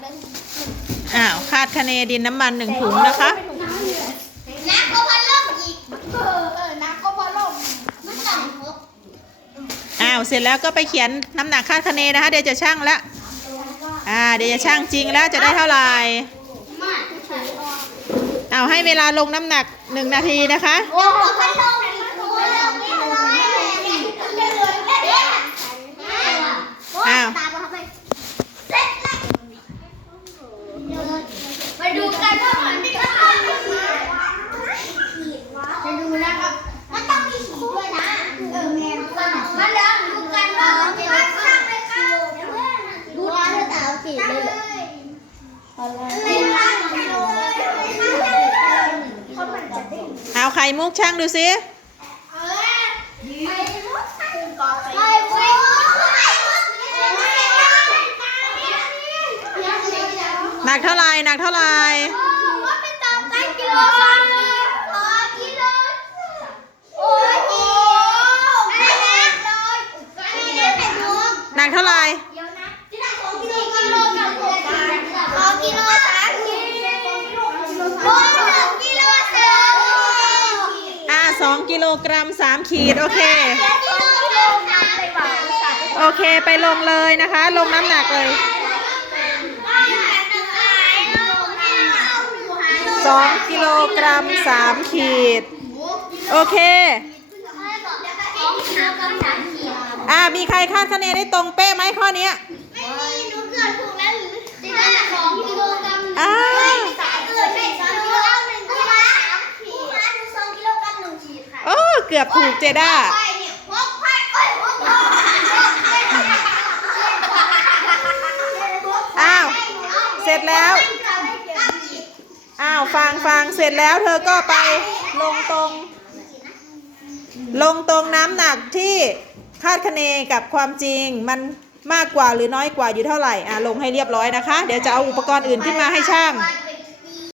หนึ่งอ้าวคาดคะเนดินน้ำมันหนึ่งถุงนะคะ น้ำก็พัดลมอีกเออเออน้ำก็พัดลมมันต้องหกอ้าวเสร็จแล้วก็ไปเขียนน้ำหนักคาดคะเนนะคะ เดี๋ยวจะช่างละอ่าเดี๋ยวจะช่างจริงแล้วจะได้เท่าไหร่มาผู้ชายออกเอาให้เวลาลงน้ำหนักหนึ่งนาทีนะคะโอ้โหพัดลมอีกตัวเดียวไม่ร้อยเลยเนี่ยเลยเนี่ย อ้าว ตามมาทำไมเสร็จแล้วมาดูกันว่ามันมีอะไรจะดูนะครับ มันต้องมีขีดด้วยนะ เออแม่มาแล้วดูกันว่ามันมีอะไรบ้างเลยครับดูร้านเธอแต่เอาขีดเลยเหรอไม่ร้านกิโลเลยเขามันจะได้ เอาไข่มุกช่างดูสิเออไม่รู้ใช่ก่อนไรหนักเท่าไรหนักเท่าไร 2กิโลกรัม3ขีด โอเค โอเคไปลงเลยนะคะ ลงน้ำหนักเลย2กิโลกรัม3ขีด โอเค อ่ามีใครคาดคะเนได้ตรงเป๊ะไหมข้อนี้ เกือบถูกเจด้า อ้าว เสร็จแล้ว อ้าวฟังฟังเสร็จแล้วเธอก็ไปลงตรง ลงตรงน้ำหนักที่คาดคะเนกับความจริงมันมากกว่าหรือน้อยกว่าอยู่เท่าไหร่ อะลงให้เรียบร้อยนะคะ เดี๋ยวจะเอาอุปกรณ์อื่นขึ้นมาให้ช่าง